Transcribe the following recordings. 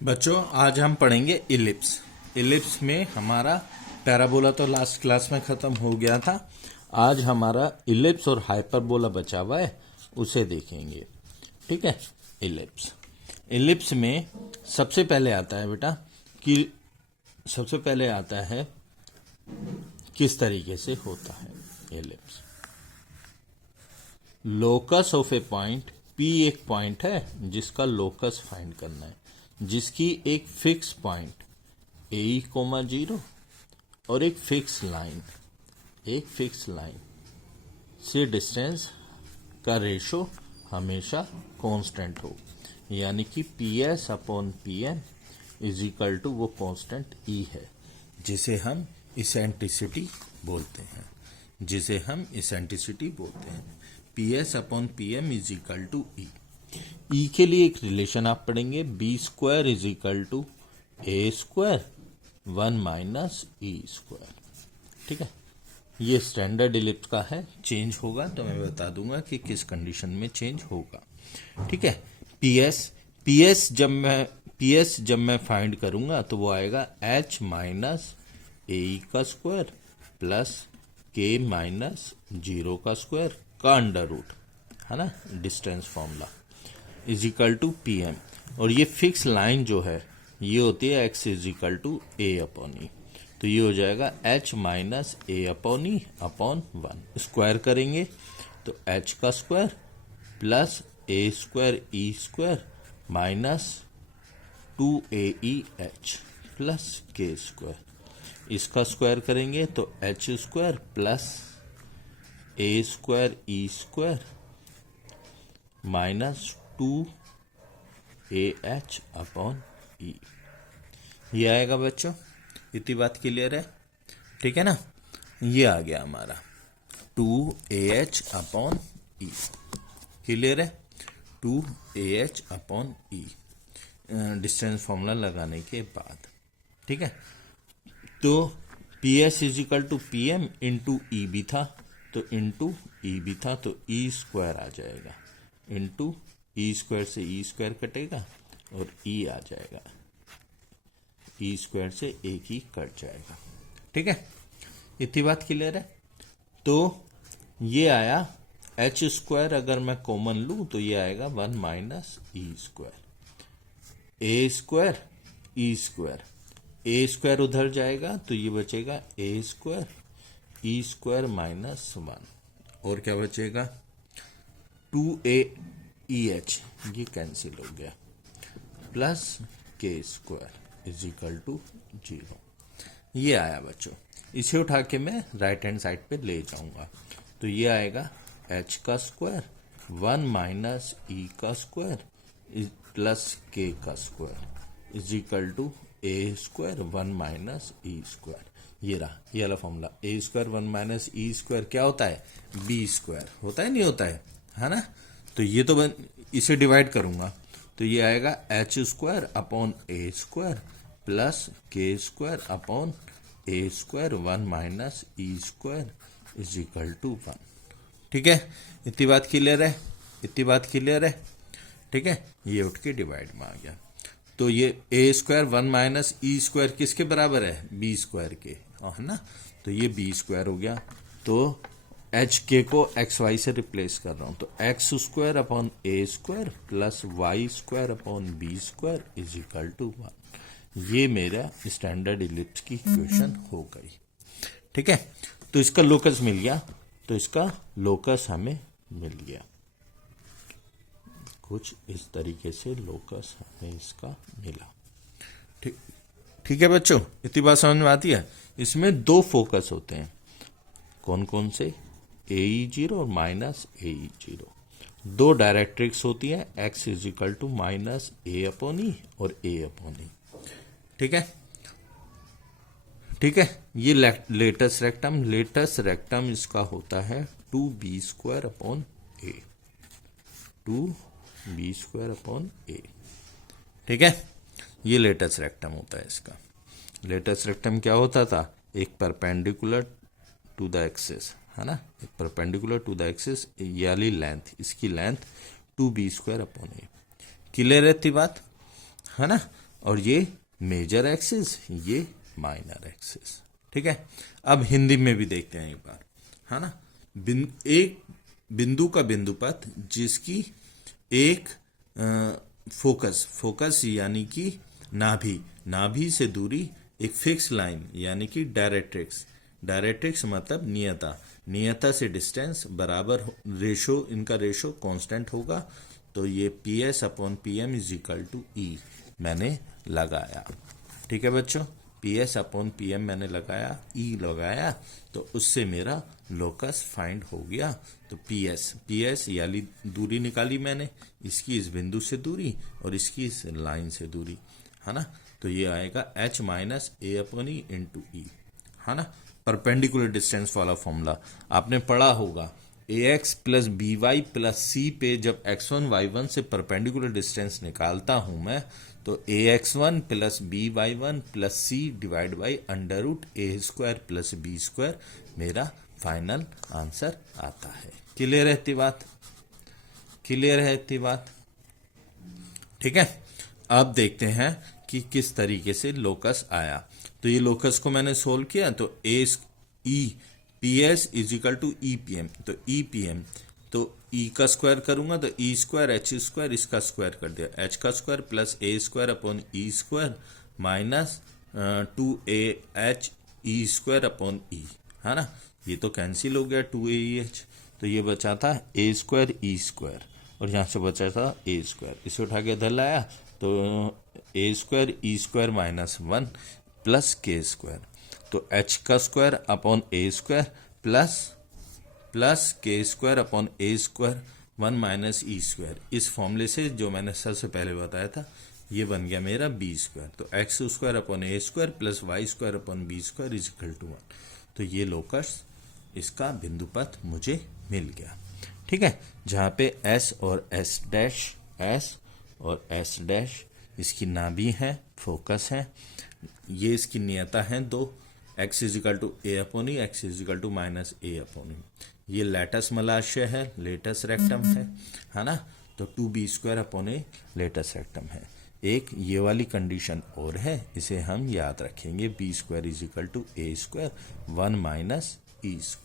बच्चों आज हम पढ़ेंगे इलिप्स। इलिप्स में हमारा पैराबोला तो लास्ट क्लास में खत्म हो गया था। आज हमारा इलिप्स और हाइपरबोला बचा हुआ है, उसे देखेंगे। ठीक है। इलिप्स इलिप्स में सबसे पहले आता है बेटा कि सबसे पहले आता है किस तरीके से होता है ellipse. Locus of A point P एक पॉइंट है जिसका लोकस फाइंड करना है, जिसकी एक फिक्स पॉइंट ए कोमा 0 और एक फिक्स लाइन से डिस्टेंस का रेशो हमेशा कांस्टेंट हो, यानी कि P S upon P M is equal to वो कांस्टेंट ई है, जिसे हम इसेंट्रिसिटी बोलते हैं। P S upon P M is equal to E. E के लिए एक रिलेशन आप पढ़ेंगे, B square is equal to A square 1 minus E square. ठीक है। ये स्टैंडर्ड इलिप्स का है, चेंज होगा तो मैं बता दूंगा कि किस कंडीशन में चेंज होगा। ठीक है। पीएस जब मैं फाइंड करूंगा तो वो आएगा एच माइनस ए का स्क्वायर प्लस के माइनस 0 का स्क्वायर का अंडर रूट, है ना, distance formula is equal to P M. और ये फिक्स लाइन जो है ये होती है X is equal to A upon E, तो ये हो जाएगा H minus A upon E upon 1। Square करेंगे तो एच का square plus A square E square minus 2aeh plus के स्क्वायर। इसका स्क्वायर करेंगे तो H square plus A square E square minus 2ah upon ई। ये आएगा बच्चों, इतनी बात क्लियर है? ठीक है ना। ये आ गया हमारा 2ah अपॉन ई। क्लियर है? 2ah अपॉन ई डिस्टेंस फॉर्मूला लगाने के बाद। ठीक है। तो P S is equal to P M into E भी था, तो इंटू ई भी था, तो ई स्क्वायर आ जाएगा, इंटू ई स्क्वायर से ई स्क्वायर कटेगा और ई आ जाएगा, ई स्क्वायर से एक ही कट जाएगा। ठीक है। इतनी बात क्लियर है? तो ये आया एच स्क्वायर, अगर मैं कॉमन लूं तो ये आएगा 1 माइनस ई स्क्वायर, ए स्क्वायर ई स्क्वायर, ए स्क्वायर उधर जाएगा तो ये बचेगा ए स्क्वायर ई स्क्वायर माइनस 1, और क्या बचेगा 2aeh, ये कैंसिल हो गया, प्लस के स्क्वायर इज इक्वल टू 0। ये आया बच्चों। इसे उठा के मैं राइट हैंड साइड पे ले जाऊंगा तो ये आएगा h का स्क्वायर 1 माइनस ई का स्क्वायर प्लस के का square is equal to A square 1 minus E square. ये रहा, ये वाला formula. A square 1 minus E square क्या होता है? बी स्क्वायर होता है, नहीं होता है ना। तो ये तो इसे डिवाइड करूंगा तो ये आएगा h square upon a square plus के square upon a square 1 minus E square is equal to 1। ठीक है। इतनी बात क्लियर है? ठीक है। ये उठ के डिवाइड में आ गया, तो ये ए स्क्वायर 1 माइनस ई स्क्वायर किसके बराबर है? बी स्क्वायर के, है ना। तो ये बी स्क्वायर हो गया, तो एच के को एक्स वाई से रिप्लेस कर रहा हूं, तो x square upon a square plus y square upon b square is equal to 1। ये मेरा स्टैंडर्ड इलिप्स की इक्वेशन हो गई। ठीक है। तो इसका लोकस मिल गया, तो इसका लोकस हमें मिल गया कुछ इस तरीके से, लोकस हमें इसका मिला। ठीक है बच्चों, इतनी बात समझ में आती है? इसमें दो फोकस होते हैं, कौन कौन से? AE0 और माइनस AE0। दो डायरेक्ट्रिक्स होती है, x is equal to minus A upon E और ए अपॉन ई। ठीक है। ये लेटस रेक्टम इसका होता है 2b स्क्वायर अपॉन ए, 2b स्क्वायर अपॉन ए। ठीक है। ये लेटस रेक्टम होता है इसका। लेटस रेक्टम क्या होता था? एक परपेंडिकुलर टू द एक्सिस, है ना, एक परपेंडिकुलर टू द एक्सिस, ये वाली लेंथ, इसकी लेंथ 2b स्क्वायर अपॉन ए। क्लियर है इतनी बात, है ना। और ये मेजर एक्सिस, ये माइनर एक्सिस। ठीक है, अब हिंदी में भी देखते हैं एक बार, है ना। एक बिंदु का बिंदुपथ जिसकी एक फोकस यानी कि नाभि से दूरी एक फिक्स लाइन यानी कि डायरेक्ट्रिक्स मतलब नियता से डिस्टेंस बराबर, रेशो, इनका रेशो कांस्टेंट होगा। तो ये PS upon PM is equal to E मैंने लगाया। ठीक है बच्चों, PS अपॉन PM मैंने लगाया, E लगाया, तो उससे मेरा लोकस फाइंड हो गया। तो PS यानी दूरी निकाली मैंने, इसकी इस बिंदु से दूरी और इसकी इस लाइन से दूरी, है ना। तो ये आएगा H minus A upon E into E, है ना। परपेंडिकुलर डिस्टेंस वाला फॉर्मूला आपने पढ़ा होगा। AX plus BY plus C पे जब X1 Y1 से परपेंडिकुलर डिस्टेंस निकालता हूं मैं, तो AX1 plus BY1 plus C divide by under root A² plus B² मेरा फाइनल आंसर आता है। क्लियर है इतनी बात? क्लियर है इतनी बात? ठीक है, अब देखते हैं कि किस तरीके से लोकस आया। तो ये लोकस को मैंने सोल्व किया, तो PS is equal to EPM, तो EPM तो E का स्क्वायर करूंगा तो E² H² इसका स्क्वायर कर दिया, H का square plus A² upon E² minus 2AH E² upon E, है ना। ये तो कैंसिल हो गया 2AEH, तो ये बचा था A² E² और यहाँ से बचा था A², इसे उठा के इधर लाया तो A² E² minus 1 plus K², तो H का square upon A² plus K² upon A² 1 minus E²। इस फॉर्मूले से जो मैंने सबसे पहले बताया था ये बन गया मेरा B², तो X² upon A² plus Y² upon B² is equal to 1। तो ये लोकस इसका बिंदुपथ मुझे मिल गया। ठीक है, जहाँ पे S और S' इसकी नाभि है, फोकस है, ये इसकी नियता है दो, X is equal to A upon E, X is equal to minus A upon E। ये लेटस मलाशय है, लेटस रेक्टम है ना। तो 2B² upon A latus rectum है। एक ये वाली कंडीशन और है, इसे हम याद रखेंगे, B² is equal to A² 1 minus E²।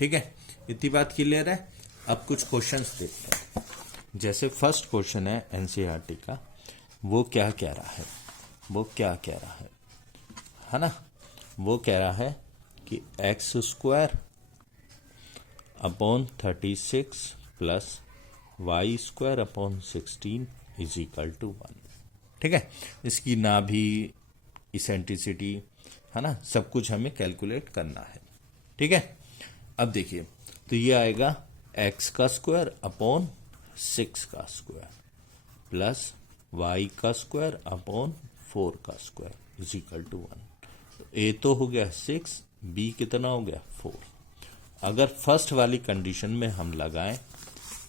ठीक है, इतनी बात क्लियर है। अब कुछ क्वेश्चंस देखते हैं। जैसे फर्स्ट क्वेश्चन है NCERT का, वो क्या कह रहा है ना। वो कह रहा है कि X² upon 36 plus Y² upon 16 is equal to 1। ठीक है, इसकी नाभि, इसेंट्रिसिटी, है ना, सब कुछ हमें कैलकुलेट करना है। ठीक है, अब देखिए, तो ये आएगा X का स्क्वायर अपॉन 6 का स्क्वायर प्लस Y का स्क्वायर अपॉन 4 का स्क्वायर इज इक्वल टू 1। तो A तो हो गया 6, B कितना हो गया 4। अगर फर्स्ट वाली कंडीशन में हम लगाएं,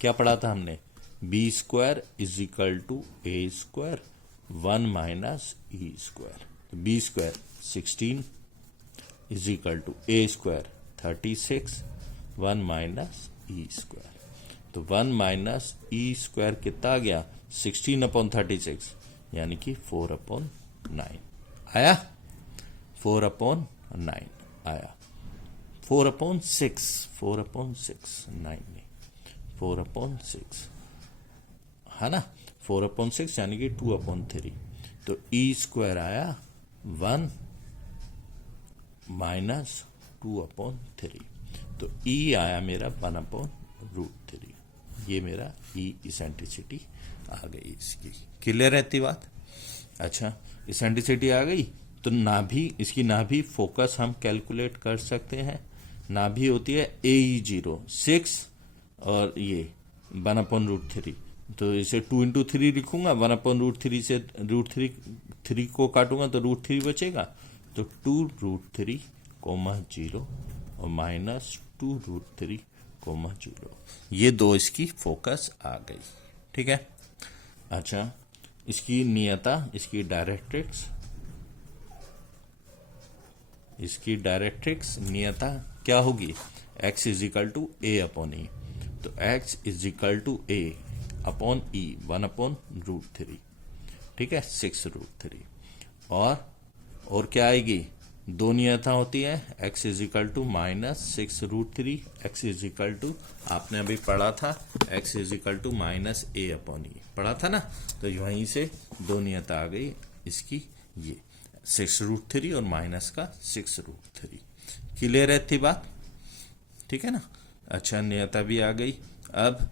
क्या पढ़ा था हमने, B² is equal to A² 1 minus E²। तो B² 16 is equal to A² 36 1 minus E²। तो 1 माइनस E² कितना आ गया, 16 अपॉन 36 यानी कि 4 अपॉन 9 आया, 4 अपॉन 9 आया, 4 अपॉन 6 9 नहीं, 4 अपॉन 6, है ना, 4 अपॉन 6 यानी कि 2 अपॉन 3। तो E² आया 1 माइनस 2 अपॉन 3, तो E आया मेरा 1 अपॉन रूट 3। ये मेरा E इसेंट्रिसिटी आ गई इसकी। क्लियर रहती बात? अच्छा, इसेंट्रिसिटी आ गई तो इसकी नाभि फोकस हम कैलकुलेट कर सकते हैं। नाभि होती है AE0 6 और ये 1 अपॉन रूट 3, तो इसे 2 इंटू 3 लिखूंगा, 1 अपॉन रूट 3 से रूट 3 को काटूंगा तो रूट 3 बचेगा, तो 2 रूट 3 कोमा 0 और माइनस 2 रूट 3 कोमा 0। ये दो इसकी फोकस आ गई। ठीक है, अच्छा, इसकी नियता, इसकी डायरेक्ट्रिक्स नियता क्या होगी, X is equal to A upon E। तो X is equal to A upon E 1 upon root 3। ठीक है, 6√3। और क्या आएगी, दो नियता होती है, x is equal to -6√3, x is equal to, आपने अभी पढ़ा था x is equal to -a/e पढ़ा था ना, तो वहीं से दो नियता आ गई इसकी, ये 6√3 और माइनस का 6√3। क्लियर है थी बात, ठीक है ना। अच्छा, नियता भी आ गई। अब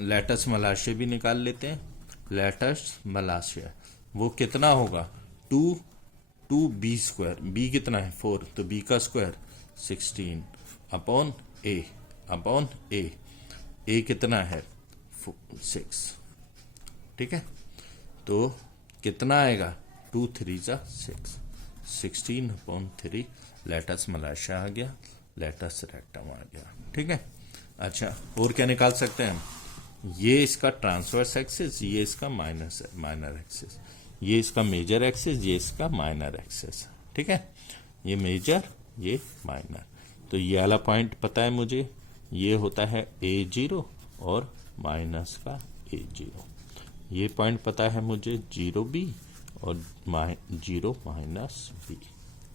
लैटस मलाशय भी निकाल लेते हैं। लैटस मलाशय वो कितना होगा, 2b², b कितना है 4, तो b का स्क्वायर 16 अपॉन a कितना है 6, ठीक है। तो कितना आएगा, 2 3 6, 16 अपॉन 3, लैटस मलाशय आ गया, लैटस रेक्टम आ गया, ठीक है। अच्छा, और क्या निकाल सकते हैं हम, ये इसका ट्रांसवर्स एक्सिस, ये इसका माइनर एक्सिस, ये इसका मेजर एक्सिस, ये इसका माइनर एक्सिस, ठीक है। ये मेजर, ये माइनर। तो ये वाला पॉइंट पता है मुझे, ये होता है A0 और माइनस का A0। ये पॉइंट पता है मुझे 0B और 0 माइनस B,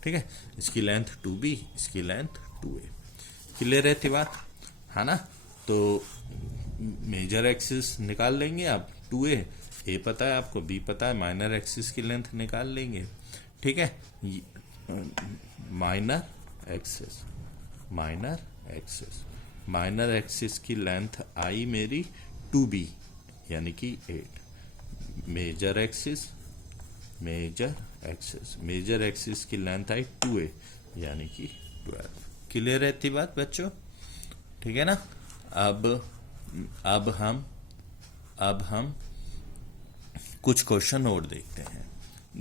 ठीक है। इसकी लेंथ 2B, इसकी लेंथ 2A। क्लियर रहती बात, है ना। तो मेजर एक्सिस निकाल लेंगे आप, 2A, ए पता है आपको, बी पता है, माइनर एक्सिस की लेंथ निकाल लेंगे, ठीक है। माइनर एक्सिस की लेंथ आई मेरी 2B यानी कि 8। मेजर एक्सिस की लेंथ आई 2A यानी कि 12। क्लियर रहती बात बच्चों, ठीक है ना। अब हम कुछ क्वेश्चन और देखते हैं,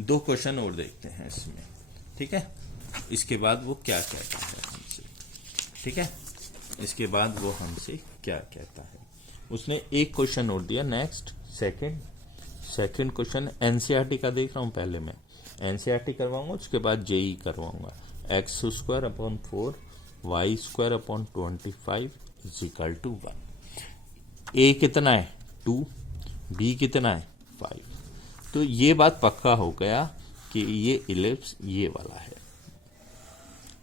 2 क्वेश्चन और देखते हैं इसमें, ठीक है। इसके बाद वो क्या कहता है हमसे, ठीक है। इसके बाद वो हमसे क्या कहता है, उसने एक क्वेश्चन और दिया। नेक्स्ट सेकंड क्वेश्चन एनसीईआरटी का देख रहा हूं, पहले मैं एनसीईआरटी करवाऊंगा, उसके बाद जेई करवाऊंगा। x² upon 4 y² upon 25 is equal to 1। A कितना है 2, बी कितना है 5। तो ये बात पक्का हो गया कि ये इलिप्स ये वाला है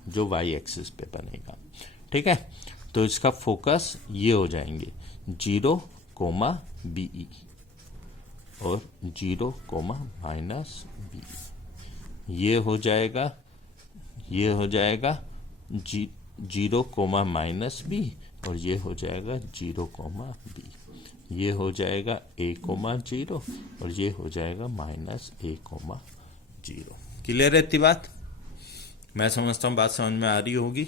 जो y एक्सिस पे बनेगा, ठीक है। तो इसका फोकस ये हो जाएंगे 0, BE और 0, -BE। ये हो जाएगा 0, -B और ये हो जाएगा 0, B। ये हो जाएगा A, 0 और ये हो जाएगा -A, 0। क्लियर रहती बात, मैं समझता हूं बात समझ में आ रही होगी,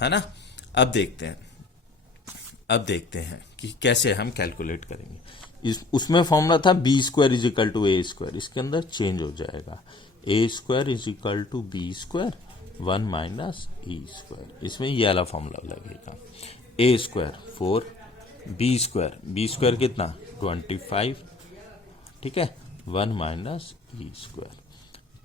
है ना। अब देखते हैं कि कैसे हम कैलकुलेट करेंगे। उसमें फॉर्मूला था B² = A², इसके अंदर चेंज हो जाएगा, A² = B², 1 - E²। इसमें ये वाला फॉर्मूला लगेगा, A² 4, B² कितना 25, ठीक है, 1 - E²।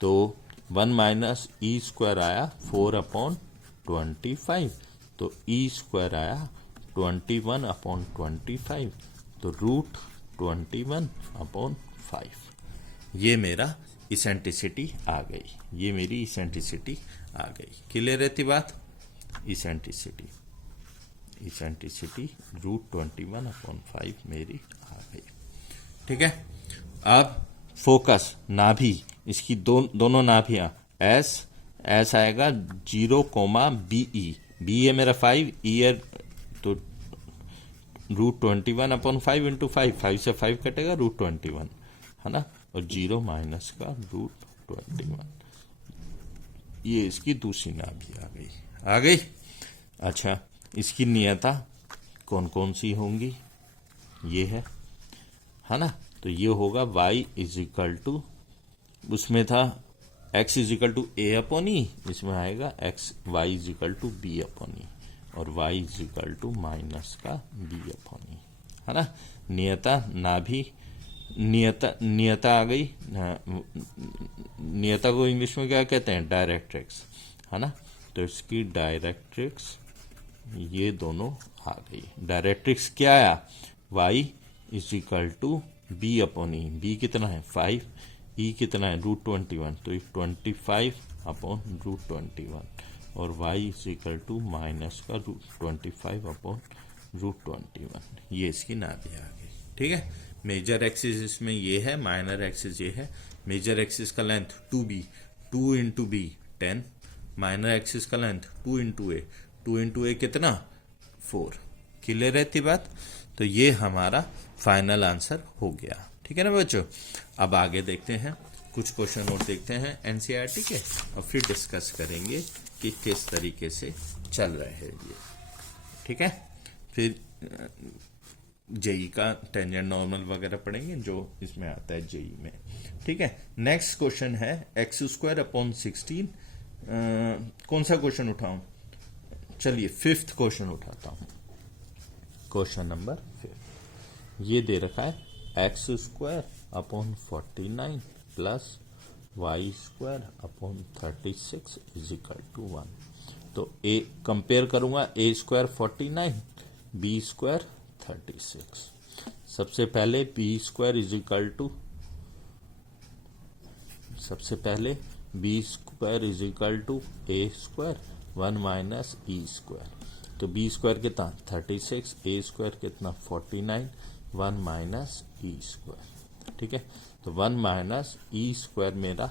तो 1 - E² आया 4/25, तो E² आया 21/25, तो √21/5। ये मेरा इसेंट्रिसिटी आ गई, ये मेरी इसेंट्रिसिटी आ गई। क्लियर रहती बात, इसेंट्रिसिटी √21/5 मेरी आ गई, ठीक है। अब फोकस नाभि, इसकी दोनों नाभियां एस आएगा 0, BE, बी है मेरा 5, ई है तो √21/5 × 5 से 5 कटेगा, √21, है ना, और 0 माइनस का √21। ये इसकी दूसरी नाभि आ गई। अच्छा, इसकी नियता कौन कौन सी होंगी, ये है ना। तो ये होगा y = उसमें था x = A/E, इसमें आएगा y = B/E और y = माइनस का B/E, है ना। नियता आ गई। नियता को इंग्लिश में क्या कहते हैं, डायरेक्ट्रिक्स, है ना। तो इसकी डायरेक्ट्रिक्स ये दोनों आ गई। डायरेक्ट्रिक्स क्या आया, y = बी अपॉन ई, बी कितना है 5, ई कितना है √21, तो 25 अपॉन √21 और y is equal to minus का √25 अपॉन √21। ये इसकी नाभि आ गई। ठीक है, मेजर एक्सिस इसमें ये है, माइनर एक्सिस ये है। मेजर एक्सिस का length 2b, 2 into b 10, minor axis का length 2 into a, 2 into a कितना 4। क्लियर रहती बात। तो ये हमारा फाइनल आंसर हो गया। ठीक है ना बच्चों, अब आगे देखते हैं, कुछ क्वेश्चन और देखते हैं एनसीईआरटी के और फिर डिस्कस करेंगे कि किस तरीके से चल रहे हैं ये। ठीक है, फिर जेई का टेंजेंट नॉर्मल वगैरह पढ़ेंगे जो इसमें आता है जेई में। ठीक है, नेक्स्ट क्वेश्चन है x² अपॉन 16। कौन सा क्वेश्चन उठाऊं? चलिए 5th क्वेश्चन उठाता हूं। क्वेश्चन नंबर 5 ये दे रखा है x² upon 49 plus y² upon 36 is equal to 1। तो ए कंपेयर करूंगा, a² 49, b² 36। सबसे पहले b² इज इक्वल टू, सबसे पहले b² is equal to a² 1 minus e²। तो b² कितना 36, a² कितना 49, 1 माइनस e²। ठीक है, तो 1 माइनस e² मेरा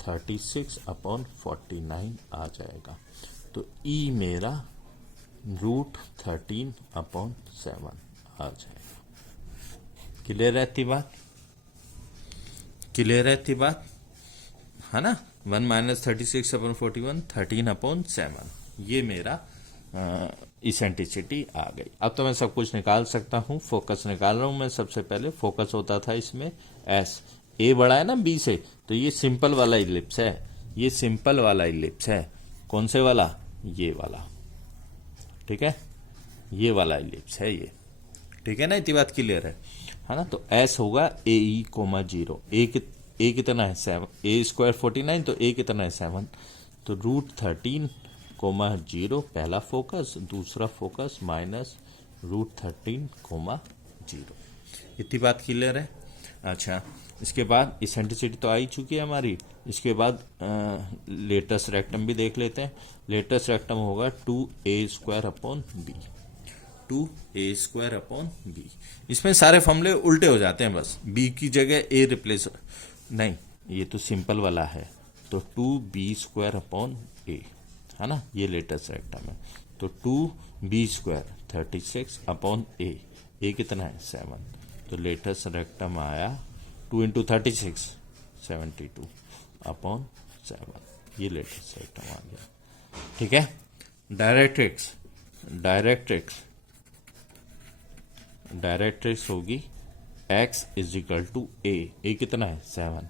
36 अपॉन 49 आ जाएगा। तो e मेरा √13 अपॉन 7 आ जाएगा। क्लियर रहती बात? क्लियर रहती बात है ना। 1 माइनस 36 अपॉन 41, 13 अपॉन 7, ये मेरा इसेंट्रिसिटी आ गई। अब तो मैं सब कुछ निकाल सकता हूं, फोकस निकाल रहा हूं मैं। सबसे पहले फोकस होता था इसमें एस, ए बड़ा है ना बी से, तो ये सिंपल वाला इलिप्स है, ये सिंपल वाला इलिप्स है। कौन से वाला? ये वाला। ठीक है, ये वाला इलिप्स है ये। ठीक है ना, इतनी बात क्लियर है ना। तो एस होगा ए कोमा 0, ए कितना है 7, a² 49, तो ए कितना है 7, तो √13 कोमा 0 पहला फोकस, दूसरा फोकस माइनस √13 कोमा 0। इतनी बात क्लियर है। अच्छा, इसके बाद इसेंट्रिसिटी तो आ ही चुकी है हमारी। इसके बाद लेटेस्ट रेक्टम भी देख लेते हैं। लेटेस्ट रेक्टम होगा 2a² upon B, 2a² upon B. इसमें सारे फॉर्मूले उल्टे हो जाते हैं, बस b की जगह a रिप्लेस, नहीं ये तो सिंपल वाला है, तो 2b² अपॉन a है ना, ये लेटेस्ट रेक्टम है। तो 2b² 36 अपॉन a कितना है 7, तो लेटेस्ट रेक्टम आया 2 इंटू 36 72 अपॉन 7, ये लेटेस्ट रेक्टम आ गया। ठीक है, डायरेक्ट्रिक्स होगी x इज इक्वल टू ए कितना है 7,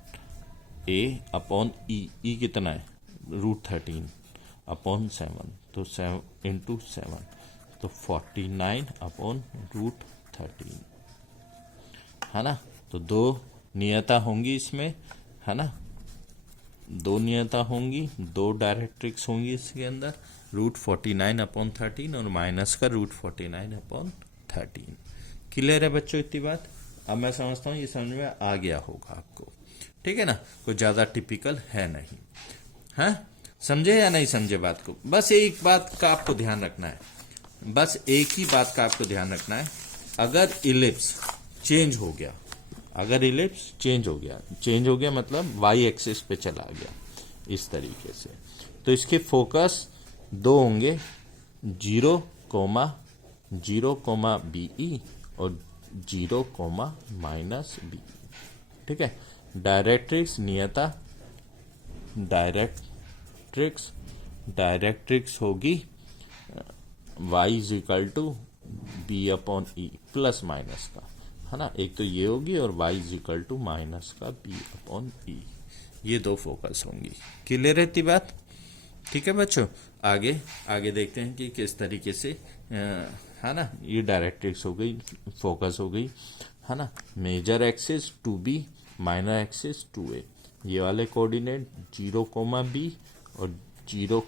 a अपॉन ई कितना है √13 अपॉन 7, तो 7 इंटू 7, तो 49 अपॉन √13 है ना। तो दो नियता होंगी इसमें है ना, दो नियता होंगी, दो डायरेक्ट्रिक्स होंगी इसके अंदर, √49 अपॉन 13 और माइनस का √49 अपॉन 13। क्लियर है बच्चों इतनी बात? अब मैं समझता हूँ ये समझ में आ गया होगा आपको। ठीक है ना, कोई ज्यादा टिपिकल है नहीं है। समझे या नहीं समझे बात को? बस एक बात का आपको ध्यान रखना है, बस एक ही बात का आपको ध्यान रखना है। अगर इलिप्स चेंज हो गया, अगर इलिप्स चेंज हो गया मतलब वाई एक्सिस पे चला गया इस तरीके से, तो इसके फोकस दो होंगे, 0, BE और 0, -BE। ठीक है, डायरेक्ट्रिक्स नियता, डायरेक्ट्रिक्स होगी y is equal to b upon e plus minus का है ना, एक तो ये होगी और y is equal to minus का b अपॉन ई, ये दो फोकस होंगी। क्लियर रहती बात? ठीक है बच्चों, आगे देखते हैं कि किस तरीके से है ना। ये डायरेक्ट्रिक्स हो गई, फोकस हो गई है ना। Major axis 2b, minor axis 2a, ये वाले कोऑर्डिनेट 0, b और 0,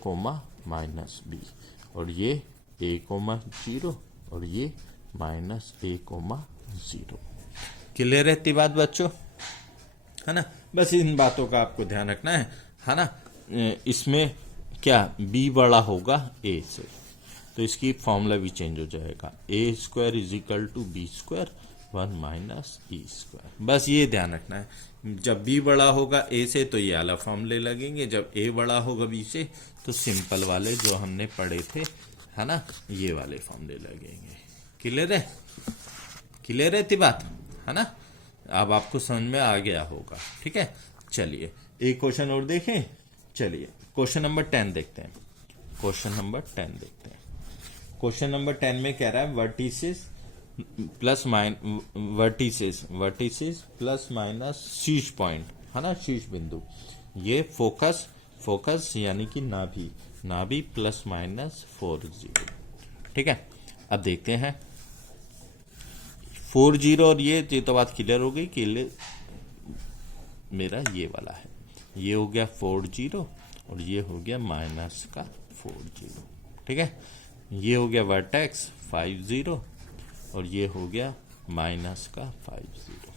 -b, और ये a, 0 और ये -a, 0। क्लियर है इतनी बात बच्चों, है ना। बस इन बातों का आपको ध्यान रखना है ना। इसमें क्या बी बड़ा होगा ए से, तो इसकी फॉर्मूला भी चेंज हो जाएगा, A square is equal to B square 1 minus E square. बस ये ध्यान रखना है, जब बी बड़ा होगा ए से तो ये वाला फॉर्मूले लगेंगे, जब ए बड़ा होगा बी से तो सिंपल वाले जो हमने पढ़े थे, है ना, ये वाले फॉर्मूले लगेंगे। क्लियर है, क्लियर है इतनी बात, है ना। अब आपको समझ में आ गया होगा, ठीक है। चलिए एक क्वेश्चन और देखें, चलिए क्वेश्चन नंबर 10 देखते हैं। क्वेश्चन नंबर 10 देखते हैं। क्वेश्चन नंबर 10 में कह रहा है वर्टिसेस प्लस माइनस शीर्ष पॉइंट, है ना, शीर्ष बिंदु, ये फोकस यानी कि नाभि प्लस माइनस 40, ठीक है। अब देखते हैं 40 और ये तो बात क्लियर हो गई कि मेरा ये वाला है, ये हो गया 40 और ये हो गया माइनस का 40, ठीक है। ये हो गया वर्टेक्स 50 और ये हो गया माइनस का 50।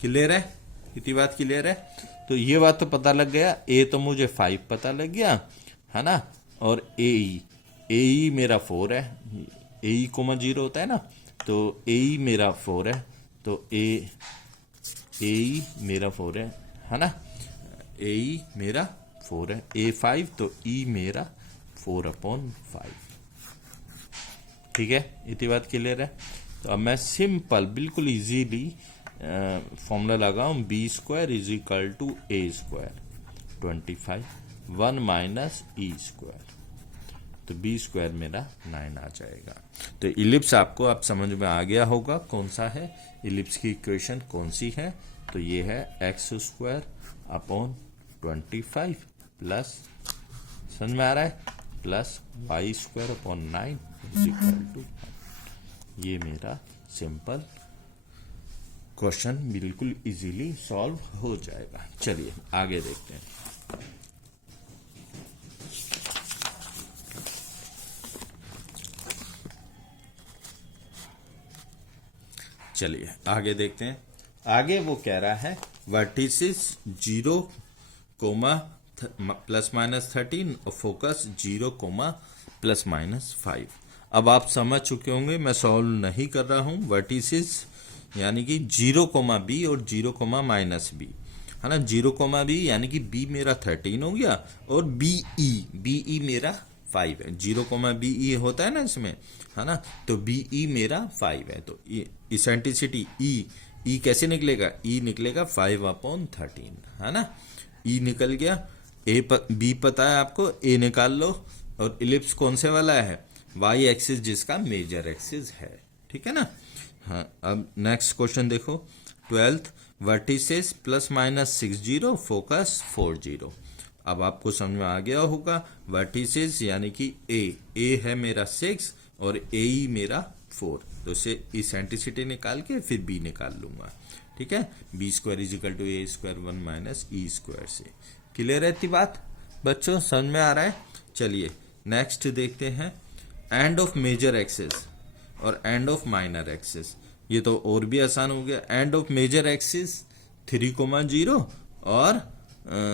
क्लियर है इतनी बात, क्लियर है। तो ये बात तो पता लग गया, ए तो मुझे 5 पता लग गया, है ना, और ए मेरा 4 है, ए कोमा 0 होता है ना, तो ए मेरा 4 है, तो ए मेरा 4 है ना, ए मेरा 4 है, ए 5 तो ई मेरा 4/5, ठीक है। इतनी बात क्लियर है। तो अब मैं सिंपल बिल्कुल इजीली फॉर्मूला लगाऊं, b square is equal to A square 25 1 minus E square, तो बी स्क्वायर मेरा 9 आ जाएगा। तो इलिप्स आपको अब समझ में आ गया होगा कौन सा है, इलिप्स की इक्वेशन कौन सी है, तो ये है x² प्लस, समझ में आ रहा है, प्लस y² 9 इक्वल टू, ये मेरा सिंपल क्वेश्चन बिल्कुल इजीली सॉल्व हो जाएगा। चलिए आगे देखते हैं। चलिए आगे देखते हैं। आगे वो कह रहा है वर्टिसेस 0 प्लस माइनस 13 और फोकस 0 प्लस माइनस 5। अब आप समझ चुके होंगे, मैं सॉल्व नहीं कर रहा हूं। वर्टिसेस यानी कि 0 बी और 0 माइनस बी, है ना, 0 बी यानी कि बी मेरा 13 हो गया और बीई मेरा 5 है। 0 बीई होता है ना इसमें, है ना, तो बीई मेरा 5 है। तो इसेंट्रिसिटी ई कैसे निकलेगा, ई निकलेगा 5/13, है ना, ई निकल गया। बी पता है आपको, ए निकाल लो। और इलिप्स कौन से वाला है, वाई एक्सिस जिसका मेजर एक्सिस है, ठीक है ना। हाँ, अब नेक्स्ट क्वेश्चन देखो 12th vertices plus minus 60 focus 40। अब आपको समझ में आ गया होगा, वर्टिसेस यानी कि ए है मेरा 6 और ए मेरा 4, तो से इसेंट्रिसिटी निकाल के फिर बी निकाल लूंगा, ठीक है। B square is equal to A square 1 minus E square से। क्लियर है इतनी बात बच्चों, समझ में आ रहा है। चलिए नेक्स्ट देखते हैं, एंड ऑफ मेजर एक्सिस और एंड ऑफ माइनर एक्सिस। ये तो और भी आसान हो गया। एंड ऑफ मेजर एक्सिस 3,0 और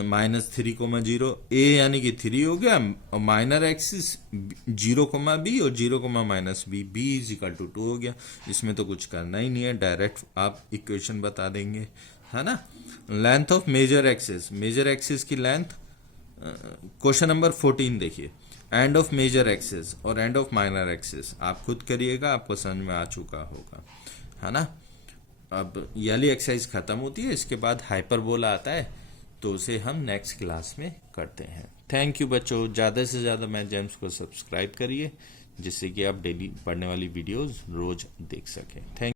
माइनस 3,0, ए यानी कि 3 हो गया, और माइनर एक्सिस 0, बी और 0, minus b, b is equal to 2 हो गया। इसमें तो कुछ करना ही नहीं है, डायरेक्ट आप इक्वेशन बता देंगे, है ना। लेंथ ऑफ मेजर एक्सिस की लेंथ, क्वेश्चन नंबर 14 देखिए, एंड ऑफ मेजर एक्सिस और एंड ऑफ माइनर एक्सिस आप खुद करिएगा, आपको समझ में आ चुका होगा, है ना। अब ये वाली एक्सरसाइज खत्म होती है, इसके बाद हाइपरबोला आता है, तो उसे हम नेक्स्ट क्लास में करते हैं। थैंक यू बच्चों, ज़्यादा से ज़्यादा मैथ जेम्स को सब्सक्राइब करिए, जिससे कि आप डेली पढ़ने वाली वीडियोस रोज देख सकें। थैंक